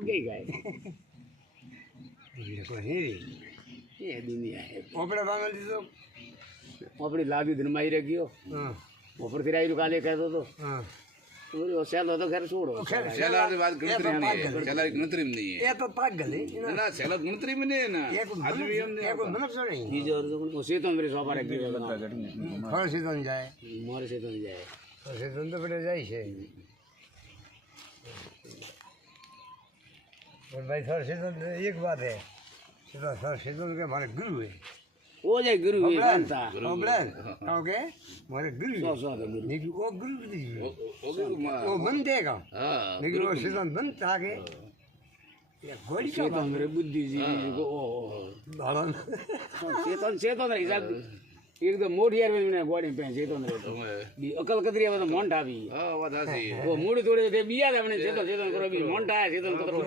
पगे गए देखो हेरी ये दुनिया है ओपड़े बांगल दी तो अपनी लाभी दिन माई रखियो हां ऊपर तेरा ही काले कह दो तो हां वो सेल हो तो खैर छोड़ो सेला की बात गणतरी में नहीं है सेला की गणतरी में नहीं है ये तो पागल है ना सेला गणतरी में नहीं है ना आज भी हम ये कोई मनुष्य नहीं ये जो उसे तो मेरे सोफा रख दियो फल से तो जाए मोर से तो नहीं जाए फल से तो बड़े जाए छे और भाई सर से एक बात है सीधा सर से के हमारे गुरु है वो जाए गुरु ये जानता ओबलन ओके हमारे गुरु सो तो गुरु लेकिन वो गुरु दी ओके वो बन देगा हां लेकिन वो सीधा बनता आगे ये गोली का चेतन मेरे बुद्धि जी को ओ बालन चेतन हिसाब एकदम मोटियार में गोड़ी पे चेतन रे अकल कतरिया में मोंटा भी हां वादा सी वो मूड तोड़े ते बिया हमने चेतन करो भी मोंटा है चेतन करो